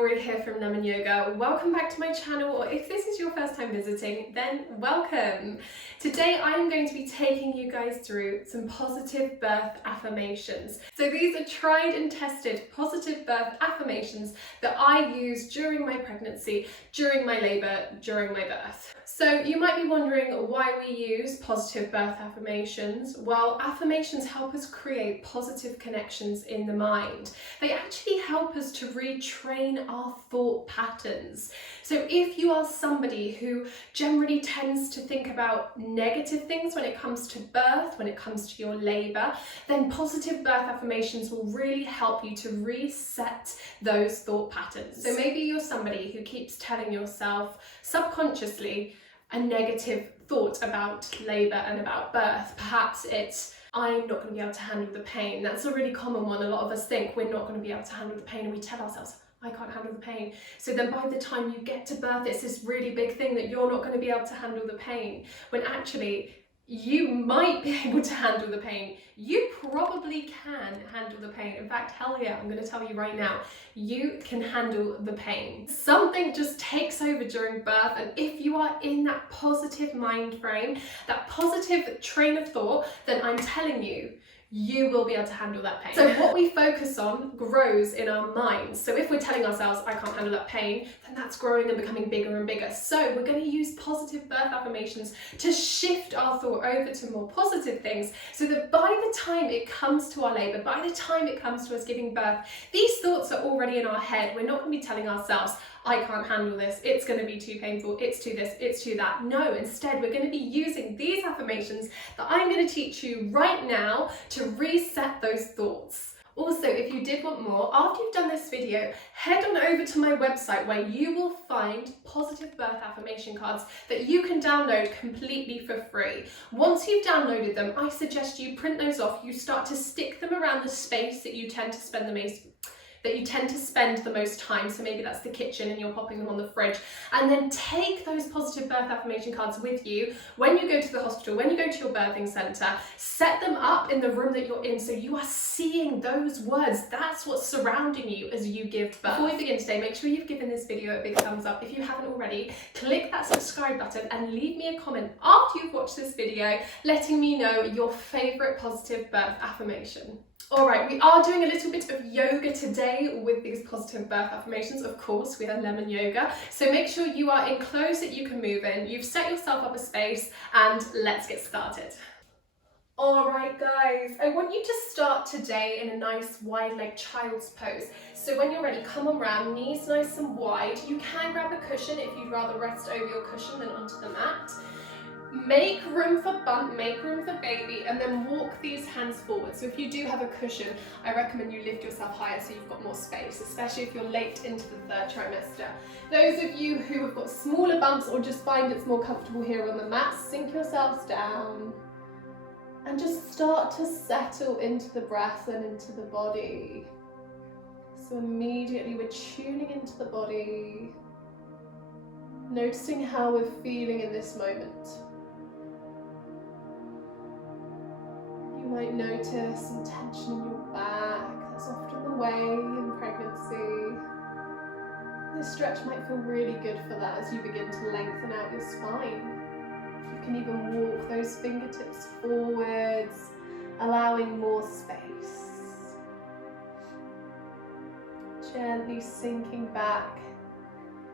Laurie here from Lemon Yoga. Welcome back to my channel, or if this is your first time visiting, then welcome. Today I am going to be taking you guys through some positive birth affirmations. So these are tried and tested positive birth affirmations that I use during my pregnancy, during my labour, during my birth. So you might be wondering why we use positive birth affirmations. Well, affirmations help us create positive connections in the mind. They actually help us to retrain our thought patterns. So if you are somebody who generally tends to think about negative things when it comes to birth, when it comes to your labour, then positive birth affirmations will really help you to reset those thought patterns. So maybe you're somebody who keeps telling yourself subconsciously a negative thought about labour and about birth. Perhaps it's, I'm not going to be able to handle the pain. That's a really common one. A lot of us think we're not going to be able to handle the pain, and we tell ourselves, I can't handle the pain. So then by the time you get to birth, it's this really big thing that you're not going to be able to handle the pain, when actually you might be able to handle the pain. You probably can handle the pain. In fact, hell yeah, I'm going to tell you right now, you can handle the pain. Something just takes over during birth, and if you are in that positive mind frame, that positive train of thought, then I'm telling you, you will be able to handle that pain. So what we focus on grows in our minds. So if we're telling ourselves, I can't handle that pain, then that's growing and becoming bigger and bigger. So we're going to use positive birth affirmations to shift our thought over to more positive things, so that by the time it comes to our labour, by the time it comes to us giving birth, these thoughts are already in our head. We're not going to be telling ourselves, I can't handle this, it's going to be too painful, it's too this, it's too that. No, instead we're going to be using these affirmations that I'm going to teach you right now to reset those thoughts. Also, if you did want more, after you've done this video, head on over to my website where you will find positive birth affirmation cards that you can download completely for free. Once you've downloaded them, I suggest you print those off. You start to stick them around the space that you tend to spend the most time, so maybe that's the kitchen and you're popping them on the fridge, and then take those positive birth affirmation cards with you when you go to the hospital, when you go to your birthing centre. Set them up in the room that you're in, so you are seeing those words. That's what's surrounding you as you give birth. Before we begin today, make sure you've given this video a big thumbs up. If you haven't already, click that subscribe button and leave me a comment after you've watched this video letting me know your favourite positive birth affirmation. Alright, we are doing a little bit of yoga today with these positive birth affirmations. Of course, we are Lemon Yoga. So make sure you are in clothes that you can move in. You've set yourself up a space, and let's get started. Alright guys, I want you to start today in a nice wide leg child's pose. So when you're ready, come on round, knees nice and wide. You can grab a cushion if you'd rather rest over your cushion than onto the mat. Make room for bump, make room for baby, and then walk these hands forward. So if you do have a cushion, I recommend you lift yourself higher so you've got more space, especially if you're late into the third trimester. Those of you who have got smaller bumps or just find it's more comfortable here on the mat, sink yourselves down and just start to settle into the breath and into the body. So immediately we're tuning into the body, noticing how we're feeling in this moment. You might notice some tension in your back. That's often the way in pregnancy. This stretch might feel really good for that as you begin to lengthen out your spine. You can even walk those fingertips forwards, allowing more space. Gently sinking back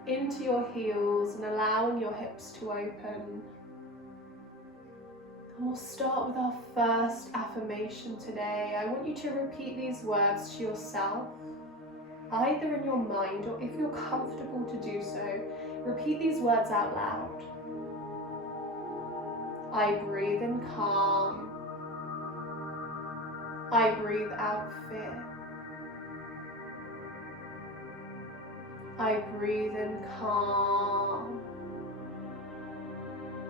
into your heels and allowing your hips to open. And we'll start with our first affirmation today. I want you to repeat these words to yourself, either in your mind or if you're comfortable to do so, repeat these words out loud. I breathe in calm. I breathe out fear. I breathe in calm.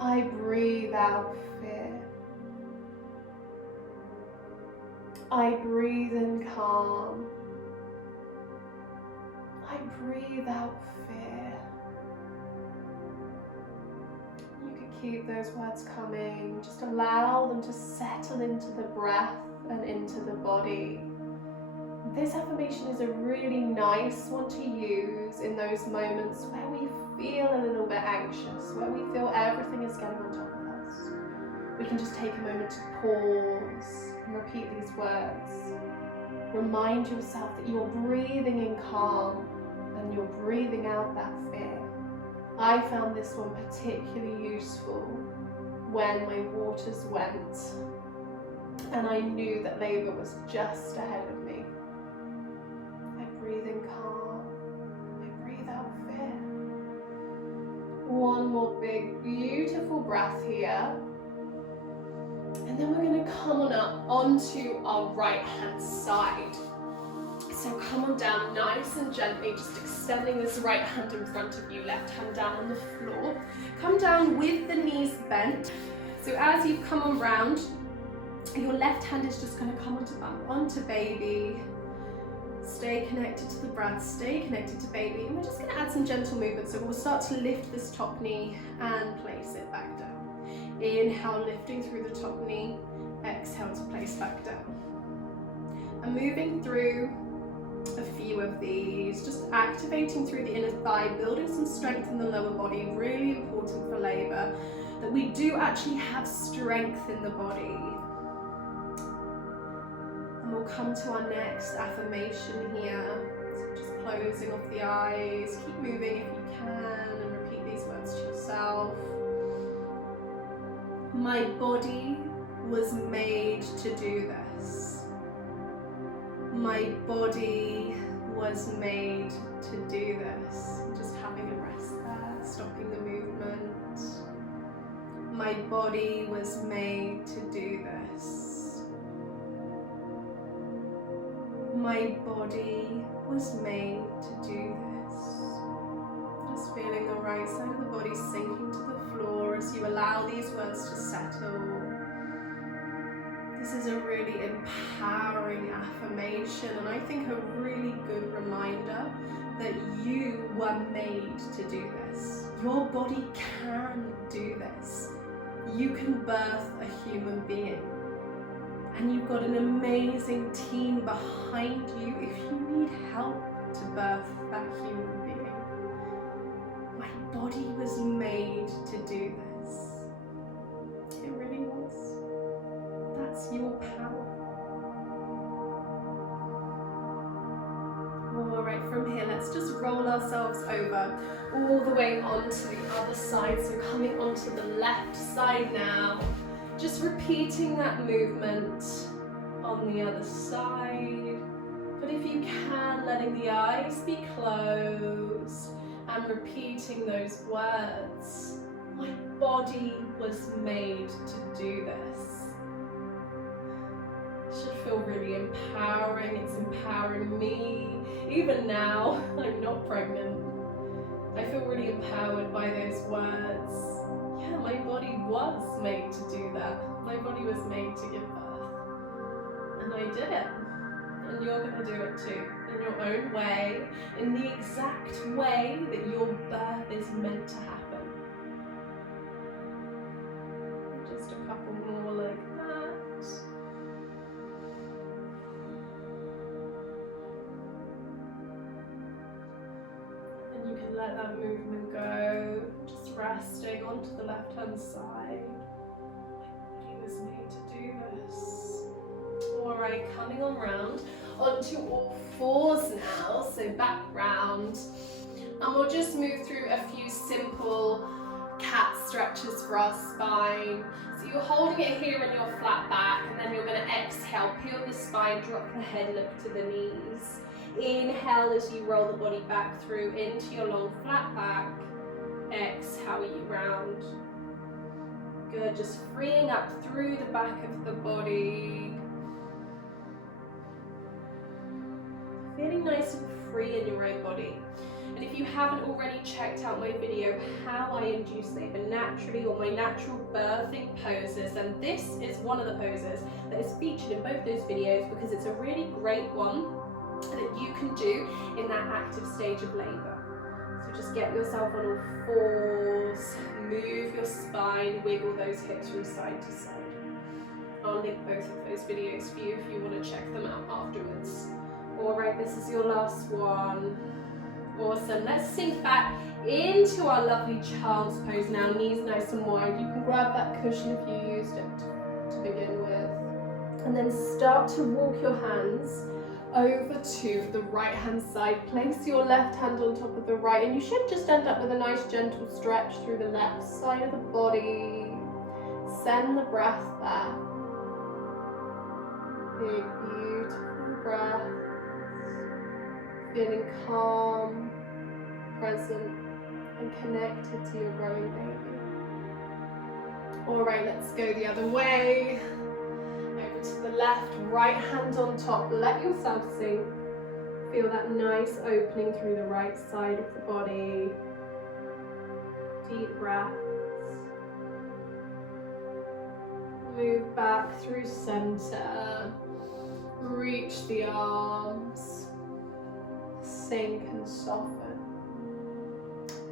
I breathe out fear. I breathe in calm. I breathe out fear. You could keep those words coming. Just allow them to settle into the breath and into the body. This affirmation is a really nice one to use in those moments where we feel a little bit anxious, where we feel everything is getting on top of us. We can just take a moment to pause and repeat these words. Remind yourself that you're breathing in calm and you're breathing out that fear. I found this one particularly useful when my waters went and I knew that labour was just ahead of me. I breathe in calm, I breathe out fear. One more big, beautiful breath here. And then we're going to come on up onto our right hand side. So come on down nice and gently, just extending this right hand in front of you, left hand down on the floor. Come down with the knees bent. So as you come on round, your left hand is just going to come onto bump, onto baby. Stay connected to the breath, stay connected to baby. And we're just going to add some gentle movement. So we'll start to lift this top knee and place it back down. Inhale, lifting through the top knee. Exhale to place back down. And moving through a few of these, just activating through the inner thigh, building some strength in the lower body, really important for labour, that we do actually have strength in the body. And we'll come to our next affirmation here. So just closing off the eyes, keep moving if you can, and repeat these words to yourself. My body was made to do this. My body was made to do this. Just having a rest there, stopping the movement. My body was made to do this. My body was made to do this. Just feeling the right side of the body sinking to the floor as you allow these words to settle. This is a really empowering affirmation, and I think a really good reminder that you were made to do this. Your body can do this. You can birth a human being, and you've got an amazing team behind you if you need help to birth that human being. My body was made to do this. It really was. That's your power. Alright, from here, let's just roll ourselves over all the way onto the other side. So coming onto the left side now. Just repeating that movement on the other side. But if you can, letting the eyes be closed and repeating those words. My body was made to do this. It should feel really empowering. It's empowering me. Even now, I'm not pregnant. I feel really empowered by those words. Yeah, my body was made to do that. My body was made to give birth. And I did it. And you're going to do it too, in your own way, in the exact way that your birth is meant to happen. Just a couple more like that. And you can let that movement go, just resting onto the left-hand side. My body was made to do this. Alright, coming on round onto all fours now, so back round, and we'll just move through a few simple cat stretches for our spine. So you're holding it here on your flat back, and then you're going to exhale, peel the spine, drop the head, look to the knees. Inhale as you roll the body back through into your long flat back. Exhale, you round. Good, just freeing up through the back of the body. Feeling nice and free in your own body. And if you haven't already checked out my video, how I induce labour naturally, or my natural birthing poses, then this is one of the poses that is featured in both those videos because it's a really great one that you can do in that active stage of labour. So just get yourself on all fours, move your spine, wiggle those hips from side to side. I'll link both of those videos for you if you want to check them out afterwards. Alright, this is your last one. Awesome. Let's sink back into our lovely child's pose now. Knees nice and wide. You can grab that cushion if you used it to begin with. And then start to walk your hands over to the right hand side. Place your left hand on top of the right, and you should just end up with a nice gentle stretch through the left side of the body. Send the breath back. Big, beautiful breath. Feeling calm, present, and connected to your growing baby. Alright, let's go the other way. Over to the left, right hand on top. Let yourself sink. Feel that nice opening through the right side of the body. Deep breaths. Move back through center. Reach the arms. Sink and soften.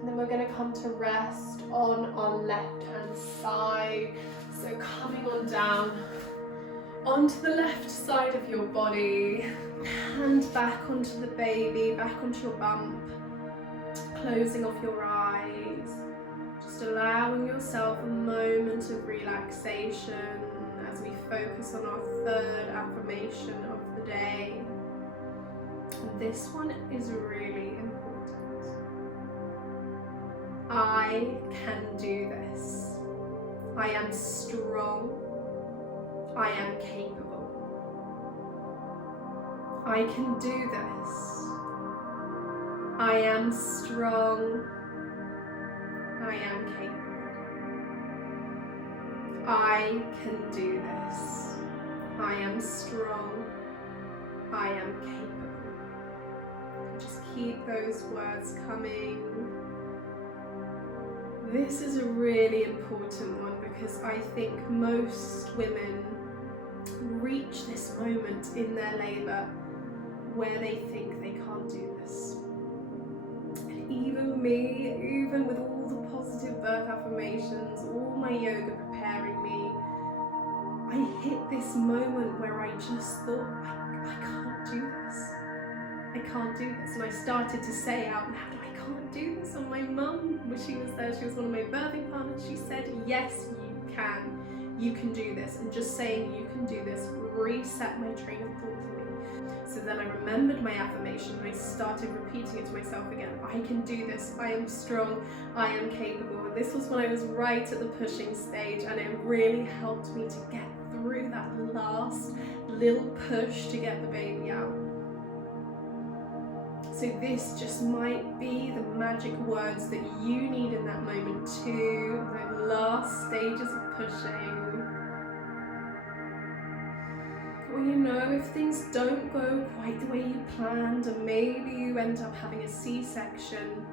And then we're going to come to rest on our left hand side. So coming on down onto the left side of your body. Hand back onto the baby, back onto your bump. Closing off your eyes. Just allowing yourself a moment of relaxation as we focus on our third affirmation of the day. And this one is really important. I can do this. I am strong. I am capable. I can do this. I am strong. I am capable. I can do this. I am strong. I am capable. Just keep those words coming. This is a really important one because I think most women reach this moment in their labour where they think they can't do this. And even me, even with all the positive birth affirmations, all my yoga preparing me, I hit this moment where I just thought, I can't do this. I can't do this. And I started to say out loud, I can't do this. And my mum, when she was there, she was one of my birthing partners, she said, yes, you can. You can do this. And just saying you can do this reset my train of thought for me. So then I remembered my affirmation and I started repeating it to myself again. I can do this. I am strong. I am capable. And this was when I was right at the pushing stage, and it really helped me to get through that last little push to get the baby out. So this just might be the magic words that you need in that moment too, those last stages of pushing. Or you know, if things don't go quite the way you planned and maybe you end up having a C-section,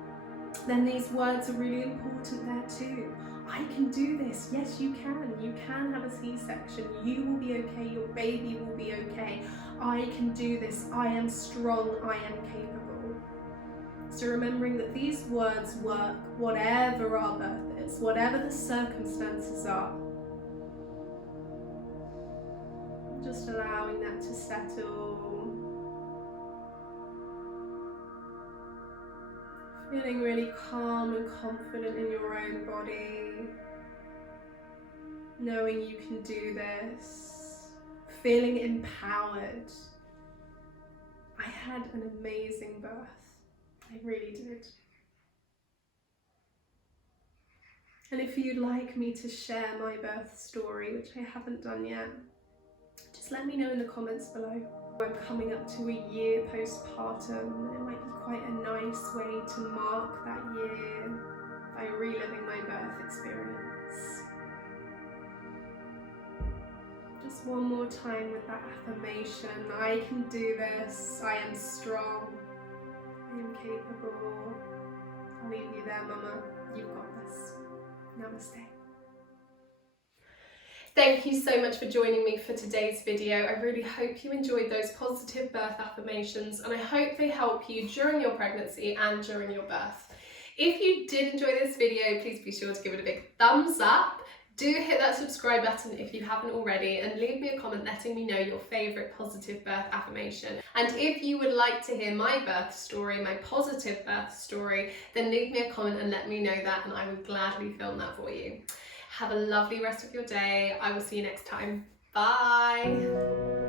then these words are really important there too. I can do this. Yes, you can. You can have a C-section. You will be okay. Your baby will be okay. I can do this. I am strong. I am capable. So remembering that these words work whatever our birth is, whatever the circumstances are. Just allowing that to settle. Feeling really calm and confident in your own body. Knowing you can do this. Feeling empowered. I had an amazing birth. I really did. And if you'd like me to share my birth story, which I haven't done yet, just let me know in the comments below. I'm coming up to a year postpartum. It might be quite a nice way to mark that year by reliving my birth experience. Just one more time with that affirmation. I can do this. I am strong. I am capable. I'll leave you there, Mama. You've got this. Namaste. Thank you so much for joining me for today's video. I really hope you enjoyed those positive birth affirmations, and I hope they help you during your pregnancy and during your birth. If you did enjoy this video, please be sure to give it a big thumbs up. Do hit that subscribe button if you haven't already, and leave me a comment letting me know your favourite positive birth affirmation. And if you would like to hear my birth story, my positive birth story, then leave me a comment and let me know that, and I will gladly film that for you. Have a lovely rest of your day. I will see you next time. Bye.